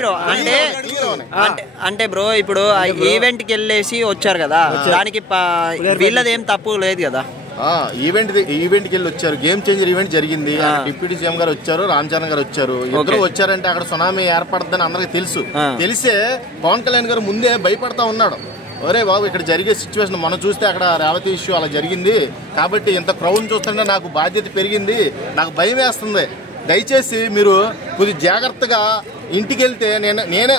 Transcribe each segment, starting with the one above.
Bro అంటే bro ఇప్పుడు event కి వెళ్ళేసి వచ్చారు కదా, దానికి వీళ్ళది ఏం తప్పు లేదు కదా. ఈవెంట్కి వెళ్ళి వచ్చారు, గేమ్ చేంజర్ ఈవెంట్ జరిగింది, డిప్యూటీ సీఎం గారు వచ్చారు, రామ్ చరణ్ గారు వచ్చారు. ఇద్దరు వచ్చారంటే అక్కడ సునామీ ఏర్పడుతుందని అందరికి తెలుసు. తెలిసే పవన్ కళ్యాణ్ గారు ముందే భయపడతా ఉన్నాడు. ఒరే బాబు, ఇక్కడ జరిగే సిచ్యువేషన్ మనం చూస్తే అక్కడ రేవతి ఇష్యూ అలా జరిగింది కాబట్టి ఇంత క్రౌడ్ చూస్తుంటే నాకు బాధ్యత పెరిగింది, నాకు భయం వేస్తుంది. దయచేసి మీరు కొద్ది జాగ్రత్తగా ఇంటికి వెళ్తే నేనే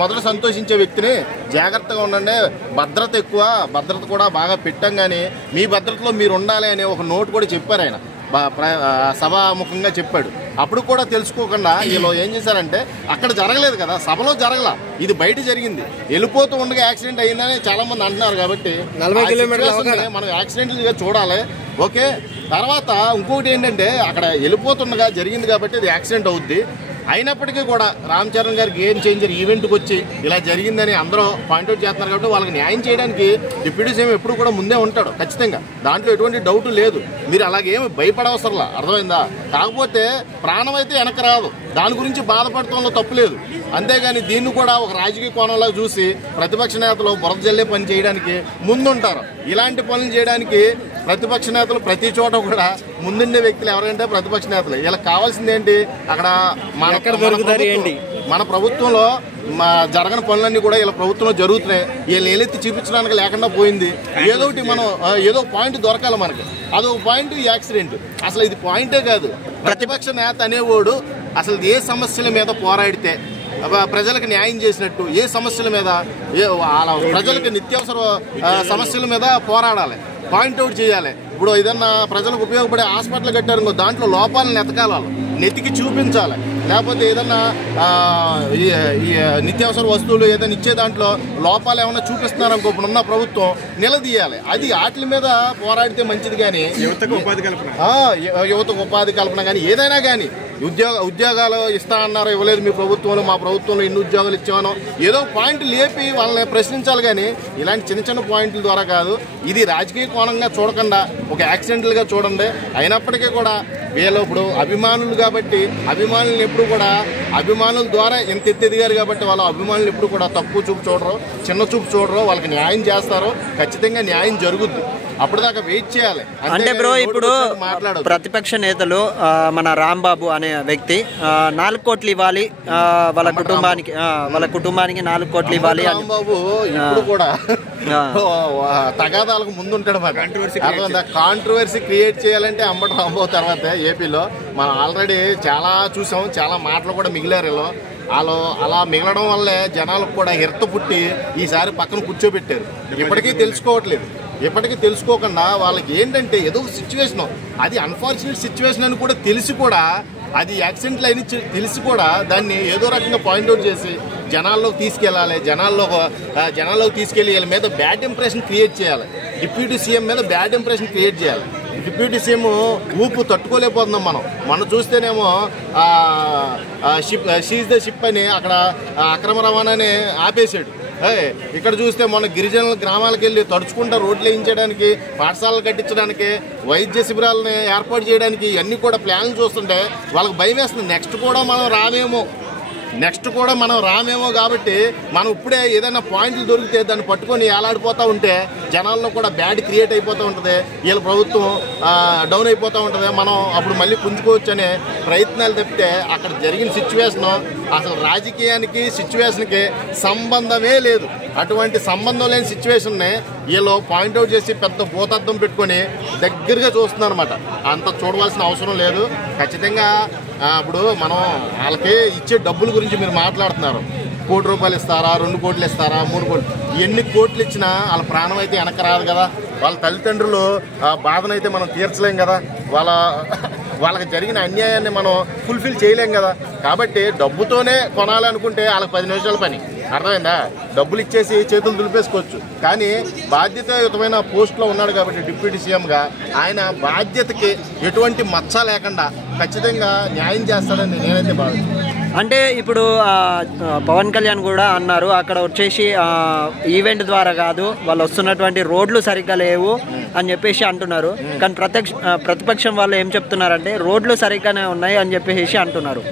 మొదట సంతోషించే వ్యక్తిని. జాగ్రత్తగా ఉండండి, భద్రత ఎక్కువ, భద్రత కూడా బాగా పెట్టాం, కానీ మీ భద్రతలో మీరు ఉండాలి అనే ఒక నోట్ కూడా చెప్పారు ఆయన, సభాముఖంగా చెప్పాడు. అప్పుడు కూడా తెలుసుకోకుండా వీళ్ళు ఏం చేశారంటే అక్కడ జరగలేదు కదా, సభలో జరగల, ఇది బయట జరిగింది. వెళ్ళిపోతూ ఉండగా యాక్సిడెంట్ అయిందని చాలా మంది అంటున్నారు. కాబట్టి 40 కిలోమీటర్లు మనం యాక్సిడెంట్గా చూడాలి. ఓకే, తర్వాత ఇంకొకటి ఏంటంటే అక్కడ వెళ్ళిపోతుండగా జరిగింది కాబట్టి ఇది యాక్సిడెంట్ అవుద్ది. అయినప్పటికీ కూడా రామ్ చరణ్ గారికి గేమ్ చేంజర్ ఈవెంట్కి వచ్చి ఇలా జరిగిందని అందరూ పాయింట్అవుట్ చేస్తున్నారు. కాబట్టి వాళ్ళకి న్యాయం చేయడానికి డిప్యూటీ సీఎం ఎప్పుడు కూడా ముందే ఉంటాడు ఖచ్చితంగా, దాంట్లో ఎటువంటి డౌట్ లేదు. మీరు అలాగేమి భయపడవసరంలా, అర్థమైందా? కాకపోతే ప్రాణం అయితే వెనక రాదు, దాని గురించి బాధపడటంలో తప్పు లేదు. అంతేగాని దీన్ని కూడా ఒక రాజకీయ కోణంలో చూసి ప్రతిపక్ష నేతలు బురద జల్లే పని చేయడానికి ముందుంటారు. ఇలాంటి పనులు చేయడానికి ప్రతిపక్ష నేతలు ప్రతి చోట కూడా ముందుండే వ్యక్తులు ఎవరంటే ప్రతిపక్ష నేతలు. వీళ్ళకి కావాల్సింది ఏంటి? అక్కడ మన ప్రభుత్వంలో జరగని పనులన్నీ కూడా ఇలా ప్రభుత్వంలో జరుగుతున్నాయి. వీళ్ళు ఏలెత్తి చూపించడానికి లేకుండా పోయింది. ఏదో ఒకటి మనం ఏదో పాయింట్ దొరకాలి మనకి, అదొక పాయింట్ యాక్సిడెంట్. అసలు ఇది పాయింటే కాదు. ప్రతిపక్ష నేత అనేవాడు అసలు ఏ సమస్యల మీద పోరాడితే ప్రజలకు న్యాయం చేసినట్టు, ఏ సమస్యల మీద ప్రజలకు నిత్యావసర సమస్యల మీద పోరాడాలి, పాయింట్అవుట్ చేయాలి. ఇప్పుడు ఏదన్నా ప్రజలకు ఉపయోగపడే హాస్పిటల్ కట్టారు, దాంట్లో లోపాలను ఎతకాలి, నెతికి చూపించాలి. లేకపోతే ఏదన్నా నిత్యావసర వస్తువులు ఏదైనా ఇచ్చే దాంట్లో లోపాలు ఏమైనా చూపిస్తున్నారనుకో ఇప్పుడున్న ప్రభుత్వం నిలదీయాలి. అది వాటి మీద పోరాడితే మంచిది. కానీ యువతకు ఉపాధి కల్పన కానీ ఏదైనా కానీ ఉద్యోగాలు ఇస్తా అన్నారు, ఇవ్వలేదు మీ ప్రభుత్వంలో, మా ప్రభుత్వంలో ఎన్ని ఉద్యోగాలు ఇచ్చామనో ఏదో పాయింట్ లేపి వాళ్ళని ప్రశ్నించాలి. కానీ ఇలాంటి చిన్న చిన్న పాయింట్ల ద్వారా కాదు. ఇది రాజకీయ కోణంగా చూడకుండా ఒక యాక్సిడెంటల్గా చూడండి. అయినప్పటికీ కూడా వీళ్ళు ఇప్పుడు అభిమానులు కాబట్టి అభిమానులను ఎప్పుడు కూడా అభిమానుల ద్వారా ఎంత ఎదిగారు కాబట్టి వాళ్ళ అభిమానులు ఎప్పుడు కూడా తక్కువ చూపు చూడరు, చిన్న చూపు చూడరు. వాళ్ళకి న్యాయం చేస్తారు, ఖచ్చితంగా న్యాయం జరుగుద్ది. అప్పటిదాకా వెయిట్ చేయాలి. అంటే బ్రో ఇప్పుడు ప్రతిపక్ష నేతలు మన రాంబాబు అనే వ్యక్తి 4 కోట్లు ఇవ్వాలి వాళ్ళ కుటుంబానికి 4 కోట్లు ఇవ్వాలి. రాంబాబు ఇప్పుడు కూడా తగాదాలకు ముందుంటాడు. కాంట్రవర్సీ క్రియేట్ చేయాలంటే అంబటి రాంబాబు తర్వాత ఏపీలో మనం ఆల్రెడీ చాలా చూసాం, చాలా మాటలు కూడా మిగిలారు. వాళ్ళు అలా మిగలడం వల్లే జనాలకు కూడా హిర్త పుట్టి ఈసారి పక్కన కూర్చోబెట్టారు. ఇప్పటికీ తెలుసుకోవట్లేదు. ఎప్పటికీ తెలుసుకోకుండా వాళ్ళకి ఏంటంటే ఏదో సిచ్యువేషన్, అది అన్ఫార్చునేట్ సిచ్యువేషన్ అని కూడా తెలిసి కూడా, అది యాక్సిడెంట్లు అని తెలిసి కూడా దాన్ని ఏదో రకంగా పాయింట్అవుట్ చేసి జనాల్లోకి తీసుకెళ్ళాలి. జనాల్లోకి తీసుకెళ్ళి వీళ్ళ మీద బ్యాడ్ ఇంప్రెషన్ క్రియేట్ చేయాలి. డిప్యూటీ సీఎం మీద బ్యాడ్ ఇంప్రెషన్ క్రియేట్ చేయాలి. డిప్యూటీ సీఎం ఊపు తట్టుకోలేకపోతున్నాం మనం చూస్తేనేమో షీజ్ ద షిప్ అని అక్కడ అక్రమ రవాణాని ఆపేశాడు. ఇక్కడ చూస్తే మన గిరిజనుల గ్రామాలకు వెళ్ళి తడుచుకుంటూ రోడ్లు వేయించడానికి, పాఠశాలలు కట్టించడానికి, వైద్య శిబిరాలను ఏర్పాటు చేయడానికి ఇవన్నీ కూడా ప్లాన్లు చూస్తుంటే వాళ్ళకి భయం వేస్తుంది. నెక్స్ట్ కూడా మనం రామేమో కాబట్టి మనం ఇప్పుడే ఏదైనా పాయింట్లు దొరికితే దాన్ని పట్టుకొని ఏలాడిపోతూ ఉంటే జనాల్లో కూడా బ్యాడ్ క్రియేట్ అయిపోతూ ఉంటుంది. వీళ్ళ ప్రభుత్వం డౌన్ అయిపోతూ ఉంటుంది. మనం అప్పుడు మళ్ళీ పుంజుకోవచ్చు అనే ప్రయత్నాలు తప్పితే అక్కడ జరిగిన సిచ్యువేషను అసలు రాజకీయానికి సిచ్యువేషన్కి సంబంధమే లేదు. అటువంటి సంబంధం లేని సిచ్యువేషన్ని వీళ్ళు పాయింట్అవుట్ చేసి పెద్ద భూతద్దం పెట్టుకొని దగ్గరగా చూస్తున్నారు అన్నమాట. అంత చూడవలసిన అవసరం లేదు. ఖచ్చితంగా ఇప్పుడు మనం వాళ్ళకి ఇచ్చే డబ్బుల గురించి మీరు మాట్లాడుతున్నారు. 1 కోటి రూపాయలు ఇస్తారా, 2 కోట్లు ఇస్తారా, 3 కోట్లు, ఎన్ని కోట్లు ఇచ్చినా వాళ్ళ ప్రాణం అయితే వెనక రాదు కదా. వాళ్ళ తల్లిదండ్రులు బాధనైతే మనం తీర్చలేం కదా. వాళ్ళకి జరిగిన అన్యాయాన్ని మనం ఫుల్ఫిల్ చేయలేం కదా. కాబట్టి డబ్బుతోనే కొనాలనుకుంటే వాళ్ళకి 10 నిమిషాల పని, అర్థమైందా? డబ్బులు ఇచ్చేసి చేతులు దులిపేసుకోవచ్చు. కానీ బాధ్యతాయుతమైన పోస్ట్లో ఉన్నాడు కాబట్టి డిప్యూటీ సీఎంగా ఆయన బాధ్యతకి ఎటువంటి మచ్చ లేకుండా ఖచ్చితంగా న్యాయం చేస్తాడని నేనైతే భావిస్తున్నాను. అంటే ఇప్పుడు పవన్ కళ్యాణ్ కూడా అన్నారు అక్కడ వచ్చేసి ఈవెంట్ ద్వారా కాదు, వాళ్ళు వస్తున్నటువంటి రోడ్లు సరిగ్గా లేవు అని చెప్పేసి అంటున్నారు. కానీ ప్రతిపక్షం వాళ్ళు ఏం చెప్తున్నారంటే రోడ్లు సరిగ్గానే ఉన్నాయి అని చెప్పేసి అంటున్నారు.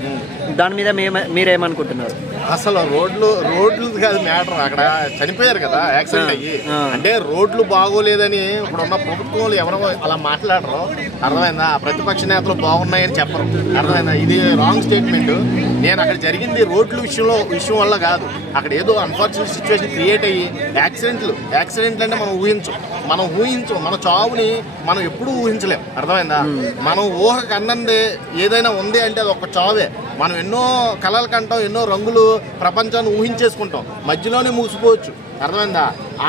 దాని మీద మీరేమనుకుంటున్నారు? అసలు రోడ్లు కాదు మ్యాటర్, అక్కడ చనిపోయారు కదా యాక్సిడెంట్ అయ్యి. అంటే రోడ్లు బాగోలేదని ఇప్పుడున్న ప్రభుత్వంలో ఎవరో అలా మాట్లాడరు, అర్థమైందా? ప్రతిపక్ష నేతలు బాగున్నాయని చెప్పరు, అర్థమైందా? ఇది రాంగ్ స్టేట్మెంట్. నేను అక్కడ జరిగింది రోడ్ల విషయం వల్ల కాదు, అక్కడ ఏదో అన్ఫార్చునేట్ సిచ్యువేషన్ క్రియేట్ అయ్యి యాక్సిడెంట్లు అంటే మనం ఊహించం, మన చావుని మనం ఎప్పుడూ ఊహించలేం, అర్థమైందా? మనం ఊహకు అన్నంది ఏదైనా ఉంది అంటే అది ఒక చావే. మనం ఎన్నో కళలు కంటాం, ఎన్నో రంగులు ప్రపంచాన్ని ఊహించేసుకుంటాం, మధ్యలోనే మూసిపోవచ్చు, అర్థమైందా?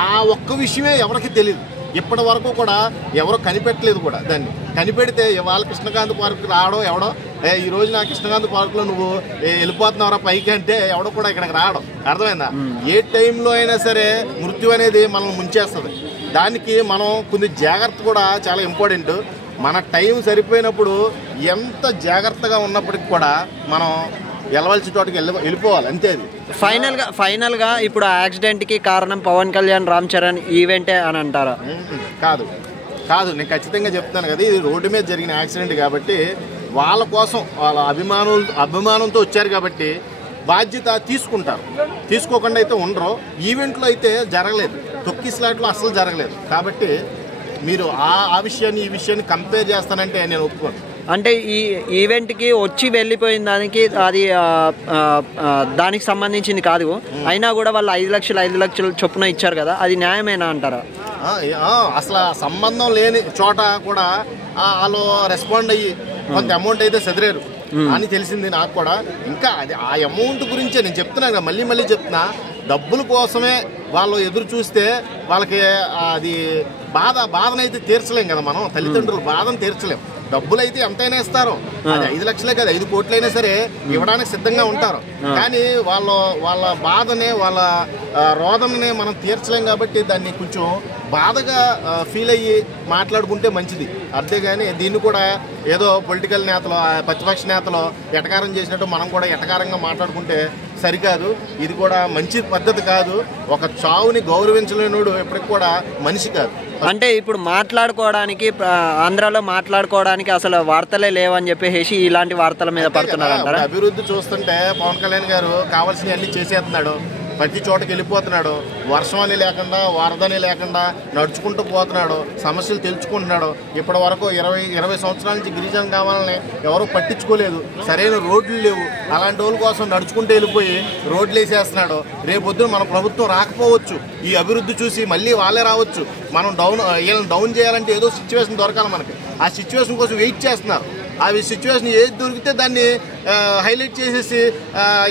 ఆ ఒక్క విషయమే ఎవరికి తెలియదు, ఇప్పటి వరకు కూడా ఎవరో కనిపెట్టలేదు కూడా. దాన్ని కనిపెడితే ఇవాళ కృష్ణకాంత్ పార్క్ రావడం ఎవడో, ఈ రోజు నా కృష్ణకాంత్ పార్క్లో నువ్వు వెళ్ళిపోతున్నావురా పైకి అంటే ఎవడో కూడా ఇక్కడికి రావడం, అర్థమైందా? ఏ టైంలో అయినా సరే మృత్యు అనేది మనల్ని ముంచేస్తుంది. దానికి మనం కొన్ని జాగ్రత్త కూడా చాలా ఇంపార్టెంట్. మన టైం సరిపోయినప్పుడు ఎంత జాగ్రత్తగా ఉన్నప్పటికి కూడా మనం వెళ్ళవలసిన చోటుకి వెళ్ళిపోవాలి, అంతే. అది ఫైనల్గా ఇప్పుడు ఆ యాక్సిడెంట్కి కారణం పవన్ కళ్యాణ్ రామ్ చరణ్ ఈవెంటే అని అంటారా? కాదు, నేను ఖచ్చితంగా చెప్తున్నాను కదా, ఇది రోడ్డు మీద జరిగిన యాక్సిడెంట్ కాబట్టి వాళ్ళ కోసం వాళ్ళ అభిమానంతో వచ్చారు కాబట్టి బాధ్యత తీసుకుంటారు, తీసుకోకుండా అయితే ఉండరు. ఈవెంట్లో అయితే జరగలేదు, తొక్కిస్లాట్లో అసలు జరగలేదు కాబట్టి మీరు ఆ విషయాన్ని ఈ విషయాన్ని కంపేర్ చేస్తానంటే నేను ఒప్పుకోను. అంటే ఈ ఈవెంట్కి వచ్చి వెళ్ళిపోయిన దానికి సంబంధించింది కాదు, అయినా కూడా వాళ్ళు 5 లక్షలు చొప్పున ఇచ్చారు కదా, అది న్యాయమేనా అంటారా? అసలు సంబంధం లేని చోట కూడా వాళ్ళు రెస్పాండ్ అయ్యి కొంత అమౌంట్ అయితే చదివారు అని తెలిసింది నాకు కూడా. ఇంకా అది ఆ అమౌంట్ గురించే నేను చెప్తున్నాను, మళ్ళీ చెప్తున్నా. డబ్బుల కోసమే వాళ్ళు ఎదురు చూస్తే వాళ్ళకి అది బాధనైతే తీర్చలేం కదా మనం, తల్లిదండ్రుల బాధను తీర్చలేం. డబ్బులు అయితే ఎంతైనా ఇస్తారు, అది 5 లక్షలే కదా, 5 కోట్లైనా సరే ఇవ్వడానికి సిద్ధంగా ఉంటారు. కానీ వాళ్ళ బాధనే వాళ్ళ రోదననే మనం తీర్చలేం కాబట్టి దాన్ని కొంచెం బాధగా ఫీల్ అయ్యి మాట్లాడుకుంటే మంచిది. అంతేగాని దీన్ని కూడా ఏదో పొలిటికల్ నేతలు ప్రతిపక్ష నేతలు ఎటకారం చేసినట్టు మనం కూడా ఎటకారంగా మాట్లాడుకుంటే సరికాదు. ఇది కూడా మంచి పద్ధతి కాదు. ఒక చావుని గౌరవించలేనుడు ఎప్పటికి కూడా మనిషి కాదు. అంటే ఇప్పుడు మాట్లాడుకోవడానికి ఆంధ్రాలో మాట్లాడుకోవడానికి అసలు వార్తలే లేవని చెప్పేసి ఇలాంటి వార్తల మీద పడుతున్నారు. అభివృద్ధి చూస్తుంటే పవన్ కళ్యాణ్ గారు కావాల్సినవన్నీ చేసేస్తున్నాడు, ప్రతి చోటకి వెళ్ళిపోతున్నాడు, వర్షం అని లేకుండా వరదని లేకుండా నడుచుకుంటూ పోతున్నాడు, సమస్యలు తెలుసుకుంటున్నాడు. ఇప్పటి వరకు 20 సంవత్సరాల నుంచి గిరిజన కావాలని ఎవరూ పట్టించుకోలేదు, సరైన రోడ్లు లేవు, అలాంటి వాళ్ళ కోసం నడుచుకుంటూ వెళ్ళిపోయి రోడ్లు వేసేస్తున్నాడు. రేపొద్దున మన ప్రభుత్వం రాకపోవచ్చు, ఈ అభివృద్ధి చూసి మళ్ళీ వాళ్ళే రావచ్చు. మనం వీళ్ళని డౌన్ చేయాలంటే ఏదో సిచ్యువేషన్ దొరకాలి మనకి, ఆ సిచ్యువేషన్ కోసం వెయిట్ చేస్తున్నారు. ఆ సిచ్యువేషన్ ఏది దొరికితే దాన్ని హైలైట్ చేసేసి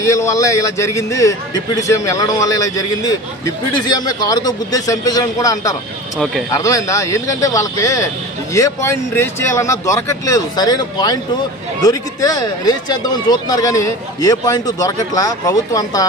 వీళ్ళ వల్ల ఇలా జరిగింది, డిప్యూటీ సీఎం వెళ్ళడం వల్ల ఇలా జరిగింది, డిప్యూటీ సీఎంఏ కారుతో గుద్దేసి చంపేశారని కూడా అంటారు. ఓకే, అర్థమైందా? ఎందుకంటే వాళ్ళకి ఏ పాయింట్ రేస్ చేయాలన్నా దొరకట్లేదు. సరైన పాయింట్ దొరికితే రేస్ చేద్దామని చూస్తున్నారు కానీ ఏ పాయింట్ దొరకట్లా. ప్రభుత్వం అంతా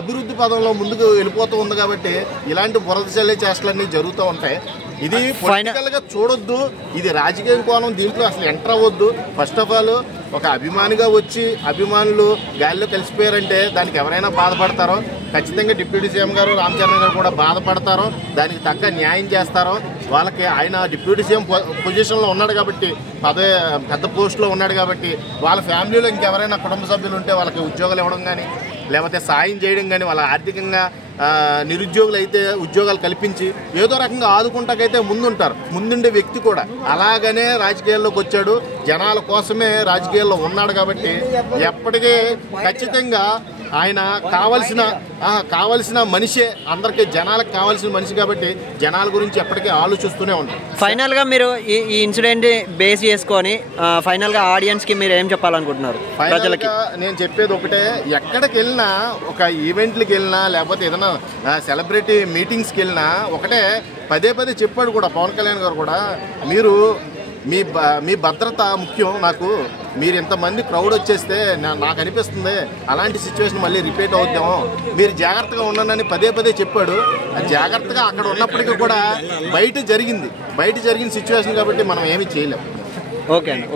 అభివృద్ధి పదంలో ముందుకు వెళ్ళిపోతూ ఉంది కాబట్టి ఇలాంటి బురద చల్లే చేష్టలన్నీ జరుగుతూ ఉంటాయి. ఇది పొలిటికల్ గా చూడొద్దు, ఇది రాజకీయ కోణం, దీంట్లో అసలు ఎంటర్ అవ్వద్దు. ఫస్ట్ ఆఫ్ ఆల్ ఒక అభిమానిగా వచ్చి అభిమానులు గాలిలో కలిసిపోయారంటే దానికి ఎవరైనా బాధపడతారో, ఖచ్చితంగా డిప్యూటీ సీఎం గారు రామ్ చరణ్ గారు కూడా బాధపడతారో, దానికి తగ్గ న్యాయం చేస్తారో. వాళ్ళకి ఆయన డిప్యూటీ సీఎం పొజిషన్లో ఉన్నాడు కాబట్టి, పెద్ద పోస్టులో ఉన్నాడు కాబట్టి, వాళ్ళ ఫ్యామిలీలో ఇంకెవరైనా కుటుంబ సభ్యులు ఉంటే వాళ్ళకి ఉద్యోగాలు ఇవ్వడం కానీ లేకపోతే సాయం చేయడం కానీ, వాళ్ళ ఆర్థికంగా నిరుద్యోగులు అయితే ఉద్యోగాలు కల్పించి ఏదో రకంగా ఆదుకుంటాకైతే ముందుండే వ్యక్తి కూడా అలాగనే రాజకీయాల్లోకి వచ్చాడు. జనాల కోసమే రాజకీయాల్లో ఉన్నాడు కాబట్టి ఎప్పటికీ ఖచ్చితంగా ఆయన కావలసిన మనిషే, అందరికీ జనాలకు కావాల్సిన మనిషి కాబట్టి జనాల గురించి ఎప్పటికీ ఆలోచిస్తూనే ఉంటారు. ఫైనల్గా మీరు ఈ ఇన్సిడెంట్ బేస్ చేసుకొని ఫైనల్గా ఆడియన్స్కి మీరు ఏం చెప్పాలనుకుంటున్నారు? ప్రజలకి నేను చెప్పేది ఒకటే, ఎక్కడికి వెళ్ళినా, ఒక ఈవెంట్లకి వెళ్ళినా లేకపోతే ఏదైనా సెలబ్రిటీ మీటింగ్స్కి వెళ్ళినా ఒకటే పదే చెప్పాడు కూడా పవన్ కళ్యాణ్ గారు కూడా, మీరు మీ భద్రత ముఖ్యం నాకు, మీరు ఇంతమంది క్రౌడ్ వచ్చేస్తే నాకు అనిపిస్తుంది అలాంటి సిచ్యువేషన్ మళ్ళీ రిపీట్ అవుద్దామో, మీరు జాగ్రత్తగా ఉన్నానని పదే చెప్పాడు. జాగ్రత్తగా అక్కడ ఉన్నప్పటికీ కూడా బయట జరిగిన సిచ్యువేషన్ కాబట్టి మనం ఏమీ చేయలేము. ఓకే అండి.